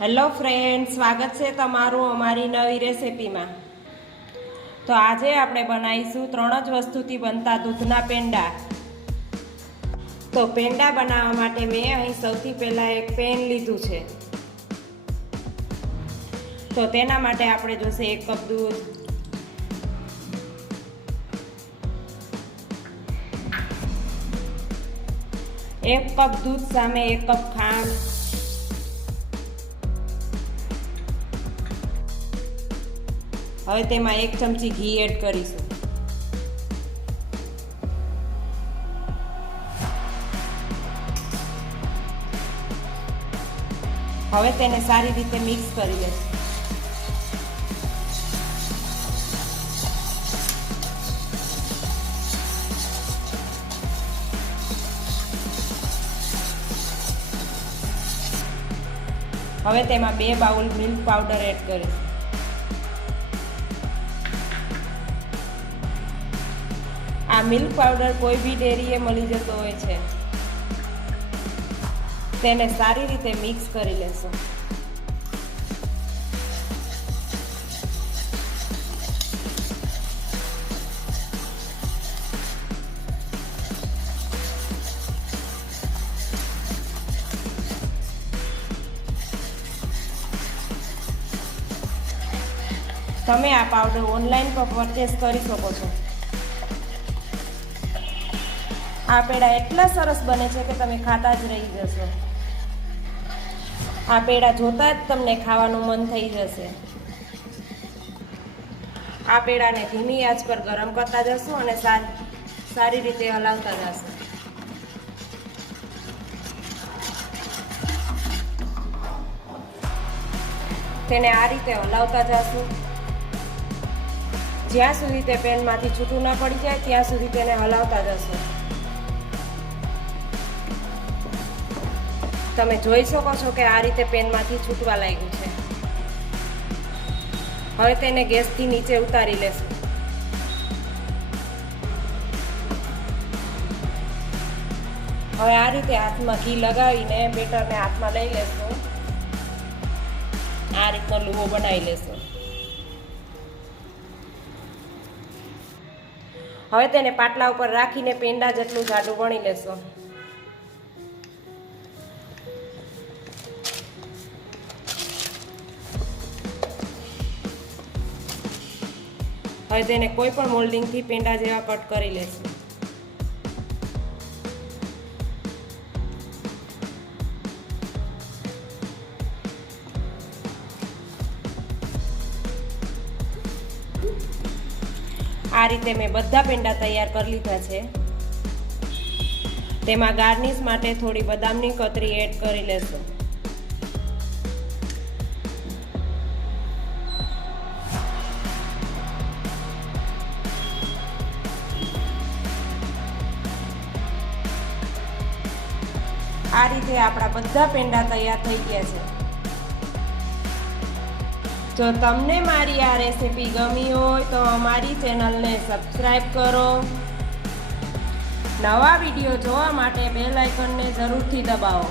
Hello friend સ્વાગત છે તમારું અમારી નવી રેસિપીમાં. તો આજે આપણે બનાવીશું ત્રણ જ વસ્તુથી બનતા દૂધના પેંડા. તો પેંડા બનાવવા માટે મેં અહીં સૌથી પહેલાં એક પેન લીધું છે. તો તેના માટે આપણે જોશે એક કપ દૂધ. એક કપ દૂધ સામે એક કપ ખાંડ. હવે તેમાં એક ચમચી ઘી એડ કરીશું. હવે તેને સારી રીતે મિક્સ કરી લઈશું હવે તેમાં બે બાઉલ મિલ્ક પાવડર એડ કરીશું. આ મિલ્ક પાવડર કોઈ બી ડેરીએ મળી જતો હોય છે. તેને સારી રીતે મિક્સ કરી લેશો. તમે આ પાવડર ઓનલાઈન પર પરચેસ કરી શકો છો. આ પેડા એટલા સરસ બને છે કે તમે ખાતા જ રહી જશો. આ પેડા જોતા જ તમને ખાવાનું મન થઈ જશે. આ પેડાને ધીમી આંચ પર ગરમ કરતા જશો અને સારી રીતે હલાવતા જશો. તેને આ રીતે હલાવતા જશું. જ્યાં સુધી તે પેનમાંથી છૂટું ન પડી જાય, ત્યાં સુધી તેને હલાવતા જશો. તમે જોઈ શકો છો કે આ રીતે પેનમાંથી છૂટવા લાગ્યું છે. હવે તેને ગેસથી નીચે ઉતારી લેશું. હવે આ રીતે હાથમાં ઘી લગાવીને બેટરને હાથમાં લઈ લેશું. આ રીતનો લુવો બનાવી લેશું. હવે તેને પાટલા ઉપર રાખીને પેંડા જેટલું જાડું વણી લેશું. હવે તેને કોઈ પણ મોલ્ડિંગથી પેંડા જેવા કટ કરી લેશું. આ રીતે મેં બધા પેંડા તૈયાર કરી લીધા છે. તેમાં ગાર્નિશ માટે થોડી બદામની કતરી એડ કરી લેશું. આ રીતે આપણા બધા પેંડા તૈયાર થઈ ગયા છે. જો તમને મારી આ રેસીપી ગમી હોય તો અમારી ચેનલને સબસ્ક્રાઈબ કરો. નવા વીડિયો જોવા માટે બેલ આઇકનને જરૂરથી દબાવો.